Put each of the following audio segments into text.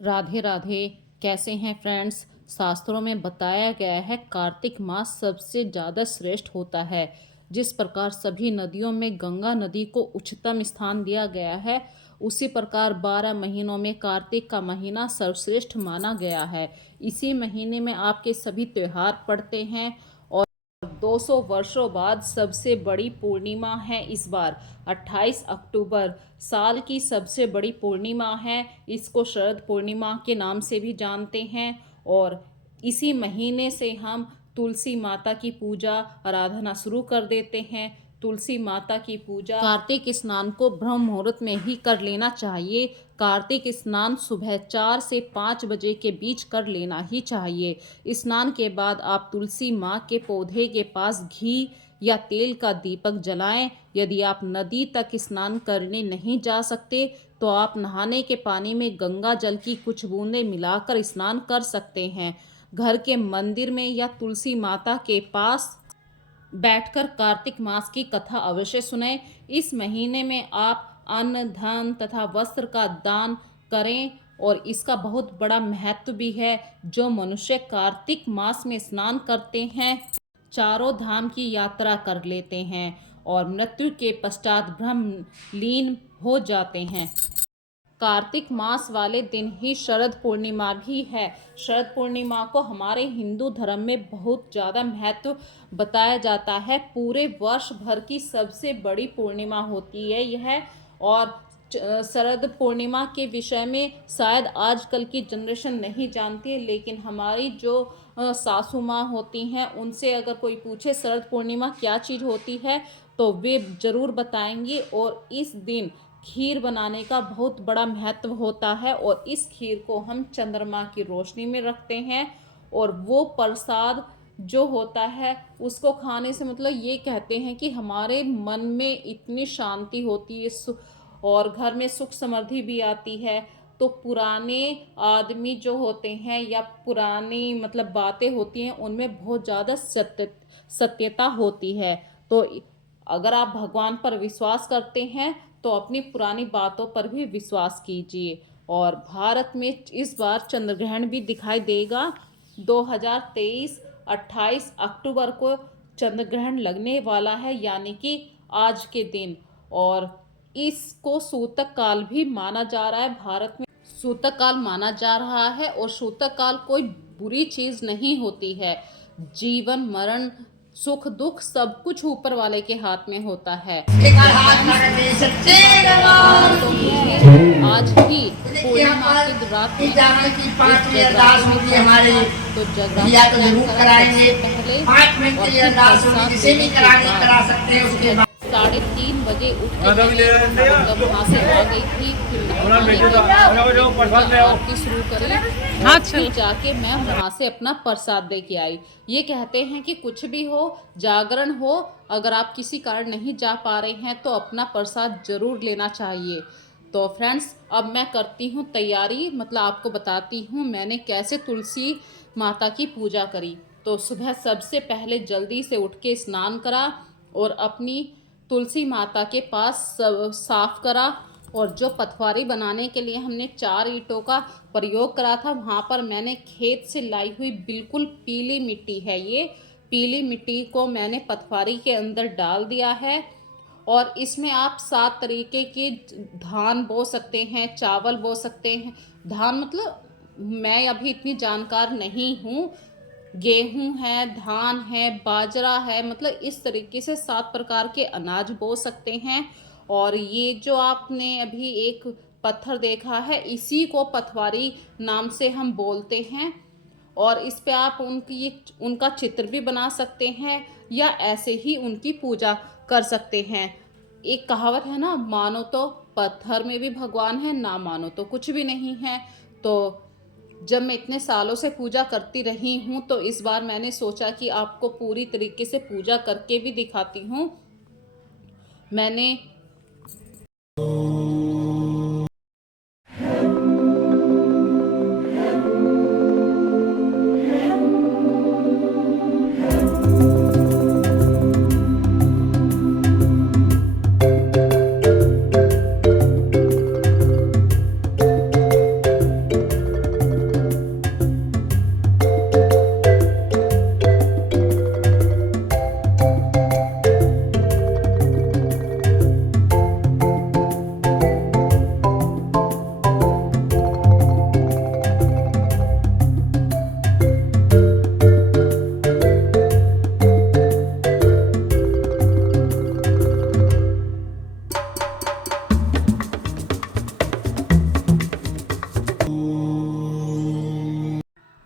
राधे राधे। कैसे हैं फ्रेंड्स। शास्त्रों में बताया गया है कार्तिक मास सबसे ज़्यादा श्रेष्ठ होता है। जिस प्रकार सभी नदियों में गंगा नदी को उच्चतम स्थान दिया गया है, उसी प्रकार 12 महीनों में कार्तिक का महीना सर्वश्रेष्ठ माना गया है। इसी महीने में आपके सभी त्योहार पड़ते हैं और 200 वर्षों बाद सबसे बड़ी पूर्णिमा है इस बार 28 अक्टूबर। साल की सबसे बड़ी पूर्णिमा है। इसको शरद पूर्णिमा के नाम से भी जानते हैं। और इसी महीने से हम तुलसी माता की पूजा आराधना शुरू कर देते हैं। तुलसी माता की पूजा कार्तिक स्नान को ब्रह्म मुहूर्त में ही कर लेना चाहिए। कार्तिक स्नान सुबह 4 से 5 बजे के बीच कर लेना ही चाहिए। स्नान के बाद आप तुलसी माँ के पौधे के पास घी या तेल का दीपक जलाएं। यदि आप नदी तक स्नान करने नहीं जा सकते तो आप नहाने के पानी में गंगा जल की कुछ बूंदें मिलाकर स्नान कर सकते हैं। घर के मंदिर में या तुलसी माता के पास बैठकर कार्तिक मास की कथा अवश्य सुनें। इस महीने में आप अन्न धन तथा वस्त्र का दान करें और इसका बहुत बड़ा महत्व भी है। जो मनुष्य कार्तिक मास में स्नान करते हैं, चारों धाम की यात्रा कर लेते हैं और मृत्यु के पश्चात ब्रह्म लीन हो जाते हैं। कार्तिक मास वाले दिन ही शरद पूर्णिमा भी है। शरद पूर्णिमा को हमारे हिंदू धर्म में बहुत ज़्यादा महत्व बताया जाता है। पूरे वर्ष भर की सबसे बड़ी पूर्णिमा होती है यह। और शरद पूर्णिमा के विषय में शायद आजकल की जनरेशन नहीं जानती है, लेकिन हमारी जो सासू माँ होती हैं उनसे अगर कोई पूछे शरद पूर्णिमा क्या चीज़ होती है तो वे ज़रूर बताएंगी। और इस दिन खीर बनाने का बहुत बड़ा महत्व होता है और इस खीर को हम चंद्रमा की रोशनी में रखते हैं। और वो प्रसाद जो होता है उसको खाने से मतलब ये कहते हैं कि हमारे मन में इतनी शांति होती है और घर में सुख समृद्धि भी आती है। तो पुराने आदमी जो होते हैं या पुरानी मतलब बातें होती हैं उनमें बहुत ज़्यादा सत्यता होती है। तो अगर आप भगवान पर विश्वास करते हैं तो अपनी पुरानी बातों पर भी विश्वास कीजिए। और भारत में इस बार चंद्र ग्रहण भी दिखाई देगा। 2023 28 अक्टूबर को चंद्र ग्रहण लगने वाला है, यानी कि आज के दिन। और इसको सूतक काल भी माना जा रहा है। भारत में सूतक काल माना जा रहा है और सूतक काल कोई बुरी चीज़ नहीं होती है। जीवन मरण सुख दुख सब कुछ ऊपर वाले के हाथ में होता है। तो मुझे आज ही पूर्णिमा की रात में तो जगराता कराएंगे पहले और 3:30 बजे उठ के तब वहाँ से आ गई थी। आरती शुरू करी, फिर जाके मैं वहाँ से अपना प्रसाद दे के आई। ये कहते हैं कि कुछ भी हो, जागरण हो, अगर आप किसी कारण नहीं जा पा रहे हैं तो अपना प्रसाद जरूर लेना चाहिए। तो फ्रेंड्स अब मैं करती हूँ तैयारी, मतलब आपको बताती हूँ मैंने कैसे तुलसी माता की पूजा करी। तो सुबह सबसे पहले जल्दी से उठ के स्नान करा और अपनी तुलसी माता के पास साफ करा। और जो पथवारी बनाने के लिए हमने 4 ईंटों का प्रयोग करा था, वहाँ पर मैंने खेत से लाई हुई बिल्कुल पीली मिट्टी है, ये पीली मिट्टी को मैंने पथवारी के अंदर डाल दिया है। और इसमें आप 7 तरीके के धान बो सकते हैं, चावल बो सकते हैं। धान मतलब मैं अभी इतनी जानकार नहीं हूँ। गेहूं है, धान है, बाजरा है, मतलब इस तरीके से 7 प्रकार के अनाज बो सकते हैं। और ये जो आपने अभी एक पत्थर देखा है, इसी को पथवारी नाम से हम बोलते हैं। और इस पे आप उनका चित्र भी बना सकते हैं या ऐसे ही उनकी पूजा कर सकते हैं। एक कहावत है ना, मानो तो पत्थर में भी भगवान है, ना मानो तो कुछ भी नहीं है। तो जब मैं इतने सालों से पूजा करती रही हूँ तो इस बार मैंने सोचा कि आपको पूरी तरीके से पूजा करके भी दिखाती हूँ। मैंने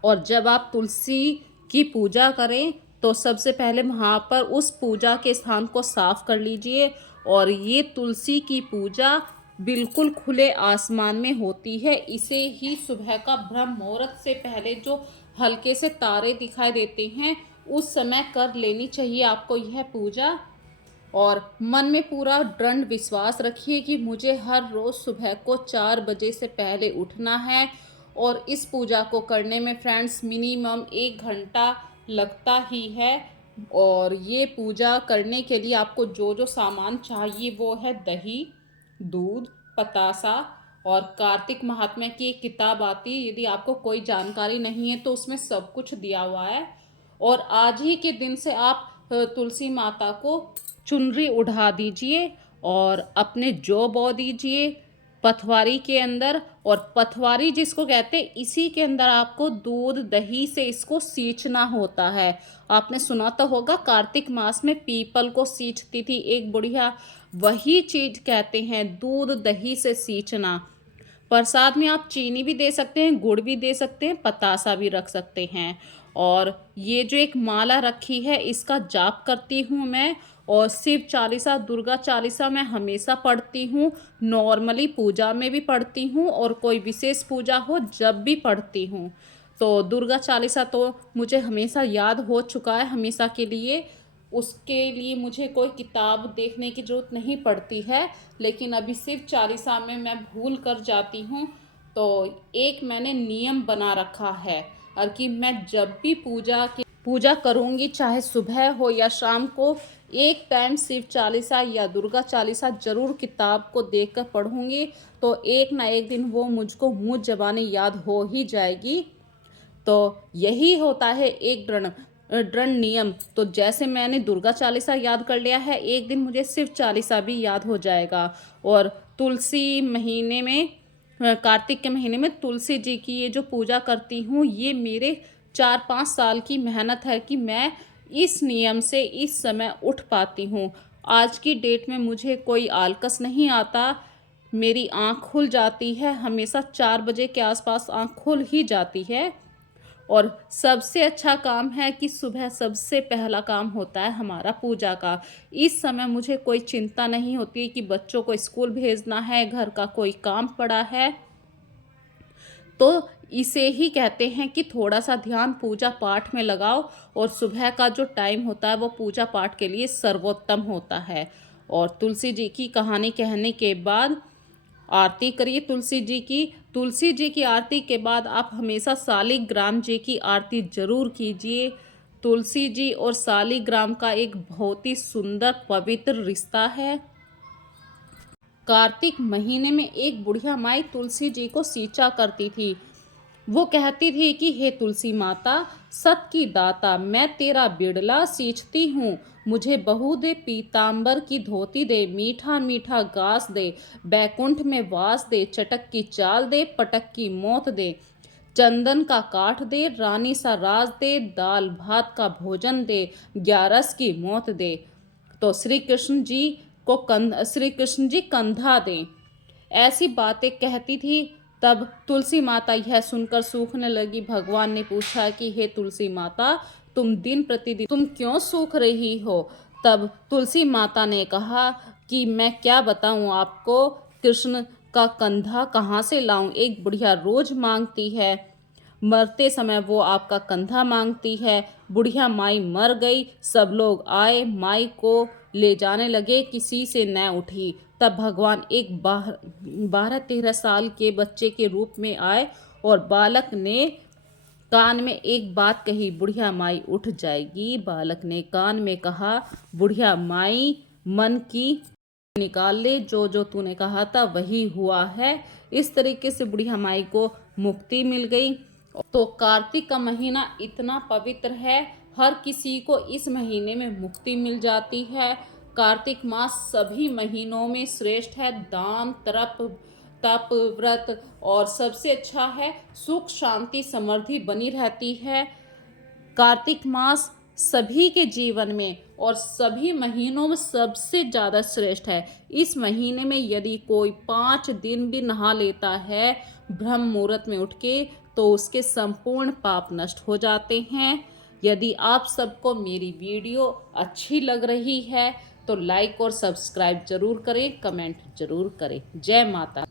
और जब आप तुलसी की पूजा करें तो सबसे पहले वहाँ पर उस पूजा के स्थान को साफ कर लीजिए। और ये तुलसी की पूजा बिल्कुल खुले आसमान में होती है। इसे ही सुबह का ब्रह्म मुहूर्त से पहले जो हल्के से तारे दिखाई देते हैं उस समय कर लेनी चाहिए आपको यह पूजा। और मन में पूरा दृढ़ विश्वास रखिए कि मुझे हर रोज़ सुबह को 4 बजे से पहले उठना है। और इस पूजा को करने में फ्रेंड्स मिनिमम 1 घंटा लगता ही है। और ये पूजा करने के लिए आपको जो जो सामान चाहिए वो है दही, दूध, पतासा और कार्तिक महात्म्य की एक किताब आती है। यदि आपको कोई जानकारी नहीं है तो उसमें सब कुछ दिया हुआ है। और आज ही के दिन से आप तुलसी माता को चुनरी उड़ा दीजिए और अपने जौ बो दीजिए पथवारी के अंदर। और पथवारी जिसको कहते हैं इसी के अंदर आपको दूध दही से इसको सींचना होता है। आपने सुना तो होगा कार्तिक मास में पीपल को सींचती थी एक बुढ़िया, वही चीज कहते हैं दूध दही से सींचना। प्रसाद में आप चीनी भी दे सकते हैं, गुड़ भी दे सकते हैं, पतासा भी रख सकते हैं। और ये जो एक माला रखी है इसका जाप करती हूँ मैं। और शिव चालीसा दुर्गा चालीसा मैं हमेशा पढ़ती हूँ, नॉर्मली पूजा में भी पढ़ती हूँ और कोई विशेष पूजा हो जब भी पढ़ती हूँ। तो दुर्गा चालीसा तो मुझे हमेशा याद हो चुका है हमेशा के लिए। उसके लिए मुझे कोई किताब देखने की ज़रूरत नहीं पड़ती है। लेकिन अभी शिव चालीसा में मैं भूल कर जाती हूँ। तो एक मैंने नियम बना रखा है और कि मैं जब भी पूजा करूँगी चाहे सुबह हो या शाम को एक टाइम शिव चालीसा या दुर्गा चालीसा ज़रूर किताब को देखकर पढ़ूँगी। तो एक ना एक दिन वो मुझको मुँह ज़बानी याद हो ही जाएगी। तो यही होता है एक दृढ़ नियम। तो जैसे मैंने दुर्गा चालीसा याद कर लिया है एक दिन मुझे शिव चालीसा भी याद हो जाएगा। और तुलसी महीने में कार्तिक के महीने में तुलसी जी की ये जो पूजा करती हूँ ये मेरे 4-5 साल की मेहनत है कि मैं इस नियम से इस समय उठ पाती हूँ। आज की डेट में मुझे कोई आलकस नहीं आता, मेरी आँख खुल जाती है, हमेशा 4 बजे के आसपास आँख खुल ही जाती है। और सबसे अच्छा काम है कि सुबह सबसे पहला काम होता है हमारा पूजा का। इस समय मुझे कोई चिंता नहीं होती कि बच्चों को स्कूल भेजना है, घर का कोई काम पड़ा है। तो इसे ही कहते हैं कि थोड़ा सा ध्यान पूजा पाठ में लगाओ। और सुबह का जो टाइम होता है वो पूजा पाठ के लिए सर्वोत्तम होता है। और तुलसी जी की कहानी कहने के बाद आरती करिए तुलसी जी की आरती के बाद आप हमेशा शालिग्राम जी की आरती जरूर कीजिए। तुलसी जी और शालिग्राम का एक बहुत ही सुंदर पवित्र रिश्ता है। कार्तिक महीने में एक बुढ़िया माई तुलसी जी को सींचा करती थी। वो कहती थी कि हे तुलसी माता सत की दाता, मैं तेरा बिड़ला सींचती हूँ, मुझे बहू दे, पीतांबर की धोती दे, मीठा मीठा घास दे, बैकुंठ में वास दे, चटक की चाल दे, पटक की मौत दे, चंदन का काठ दे, रानी सा राज दे, दाल भात का भोजन दे, ग्यारस की मौत दे। तो श्री कृष्ण जी कंधा दें, ऐसी बातें कहती थी। तब तुलसी माता यह सुनकर सूखने लगी। भगवान ने पूछा कि हे तुलसी माता तुम दिन प्रतिदिन तुम क्यों सूख रही हो। तब तुलसी माता ने कहा कि मैं क्या बताऊं आपको, कृष्ण का कंधा कहाँ से लाऊं, एक बुढ़िया रोज मांगती है, मरते समय वो आपका कंधा मांगती है। बुढ़िया माई मर गई, सब लोग आए, माई को ले जाने लगे, किसी से न उठी। तब भगवान एक 12-13 साल के बच्चे के रूप में आए और बालक ने कान में एक बात कही, बुढ़िया माई उठ जाएगी। बालक ने कान में कहा, बुढ़िया माई मन की निकाल ले, जो जो तूने कहा था वही हुआ है। इस तरीके से बुढ़िया माई को मुक्ति मिल गई। तो कार्तिक का महीना इतना पवित्र है, हर किसी को इस महीने में मुक्ति मिल जाती है। कार्तिक मास सभी महीनों में श्रेष्ठ है। दान तप व्रत और सबसे अच्छा है, सुख शांति समृद्धि बनी रहती है। कार्तिक मास सभी के जीवन में और सभी महीनों में सबसे ज़्यादा श्रेष्ठ है। इस महीने में यदि कोई 5 दिन भी नहा लेता है ब्रह्म मुहूर्त में उठ के तो उसके संपूर्ण पाप नष्ट हो जाते हैं। यदि आप सबको मेरी वीडियो अच्छी लग रही है तो लाइक और सब्सक्राइब जरूर करें, कमेंट जरूर करें। जय माता।